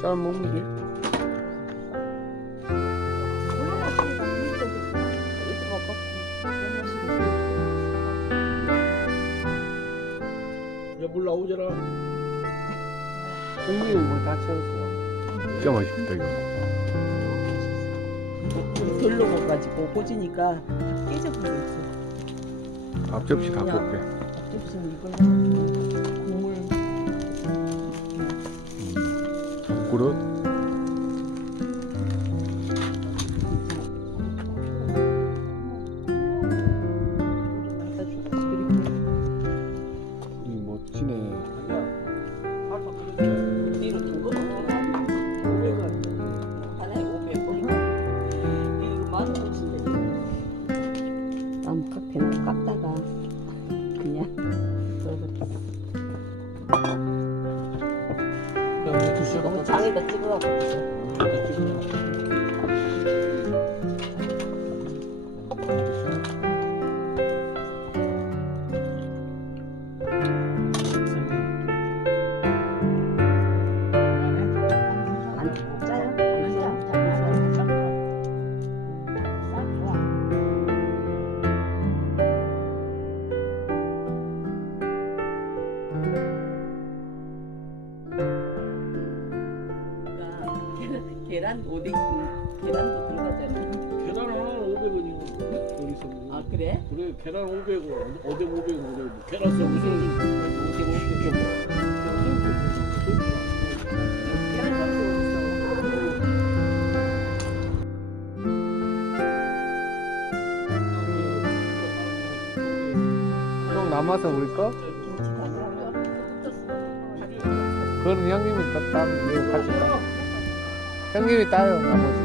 쌀 먹는 게. 물 나오잖아. 국물이 물다 채웠어. 진짜 맛있겠다 이거. 돌로 먹어가지고 꽂으니까 깨져버려 있어. 앞접시 갖고 올게. 앞접시는 이걸로 국물. 그릇. 멋지네. 우리로 된 거? 500원. 하나에 500원. 이거 10,000원인데. 나무 깎이는 깎다가 그냥 넣어버렸어. 너무 장에다 찍어갖고 있어. 계란 오뎅 계란도 들어가잖아. 계란 하나는 500원이고 여기서. 아 그래? 그래 계란 500원, 어묵 500원 그래. 계란 써 무슨 계란 좀 남아서 올까? 그거는 형님이 따면 같이 따. 형님이 따요 나머지.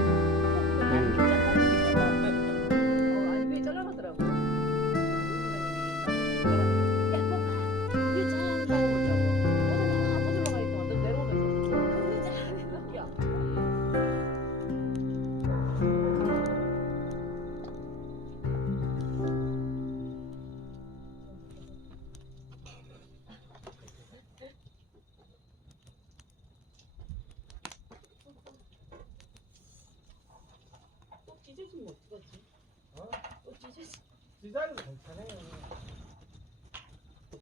네. 아니 왜 잘라가더라고. 찢어지면 어떡하지? 또 찢어지. 디자인은 괜찮아요.